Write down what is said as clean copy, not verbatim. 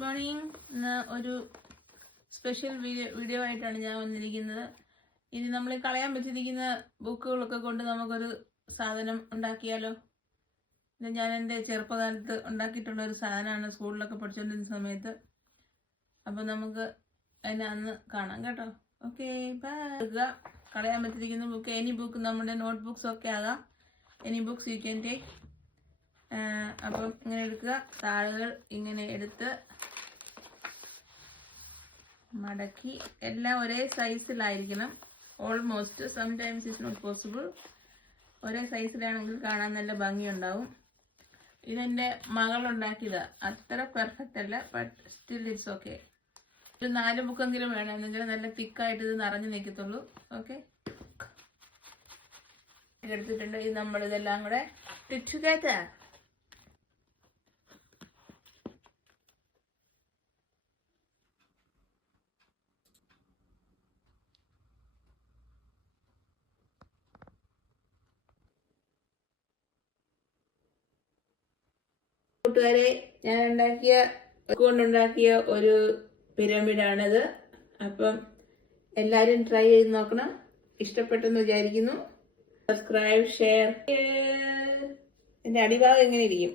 Good morning. ഇന്ന് ഒരു special video ആയിട്ടാണ് ഞാൻ വന്നിരിക്കുന്നത്. ഇനി നമ്മൾ കളയാൻ പറ്റിയിരിക്കുന്ന ബുക്കുകളൊക്കെ കൊണ്ട് നമുക്കൊരു സാധനം ഉണ്ടാക്കിയാലോ. ഇത് ഞാൻ എൻ്റെ ചെറുപ്പകാലത്ത് ഉണ്ടാക്കിയിട്ടുള്ള ഒരു സാധനമാണ്, സ്കൂളിലൊക്കെ പഠിച്ചുകൊണ്ടിരുന്ന സമയത്ത്. അപ്പോൾ നമുക്ക് അതിനെ അന്ന് കാണാം കേട്ടോ. Okay, bye. കളയാൻ പറ്റിയിരിക്കുന്ന ബുക്ക്, എനി ബുക്ക്, നമ്മുടെ നോട്ട് ബുക്സ് ഒക്കെ ആകാം. Any books you can take. അപ്പം ഇങ്ങനെ എടുക്കുക, താളുകൾ ഇങ്ങനെ എടുത്ത് മടക്കി, എല്ലാം ഒരേ സൈസിലായിരിക്കണം. Almost, sometimes it's not possible. ഒരേ സൈസിലാണെങ്കിൽ കാണാൻ നല്ല ഭംഗിയുണ്ടാവും. ഇതെൻ്റെ മകളുണ്ടാക്കിയതാ, അത്ര പെർഫെക്റ്റ് അല്ല, ബട്ട് സ്റ്റിൽ ഇറ്റ്സ് ഓക്കെ. ഒരു 4 ബുക്കെങ്കിലും വേണം, എന്നെങ്കിൽ നല്ല തിക്കായിട്ട് ഇത് നിറഞ്ഞു നിൽക്കത്തുള്ളൂ. ഓക്കെ, എടുത്തിട്ടുണ്ട്. ഇത് നമ്മളിതെല്ലാം കൂടെ ടുഗദർ. കൂട്ടുകാരെ, ഞാൻ കൊണ്ടുണ്ടാക്കിയ ഒരു പിരമിഡാണിത്. അപ്പം എല്ലാവരും ട്രൈ ചെയ്ത് നോക്കണം. ഇഷ്ടപ്പെട്ടെന്ന് വിചാരിക്കുന്നു. Subscribe, share. എൻ്റെ അടിഭാഗം എങ്ങനെ ഇരിക്കും?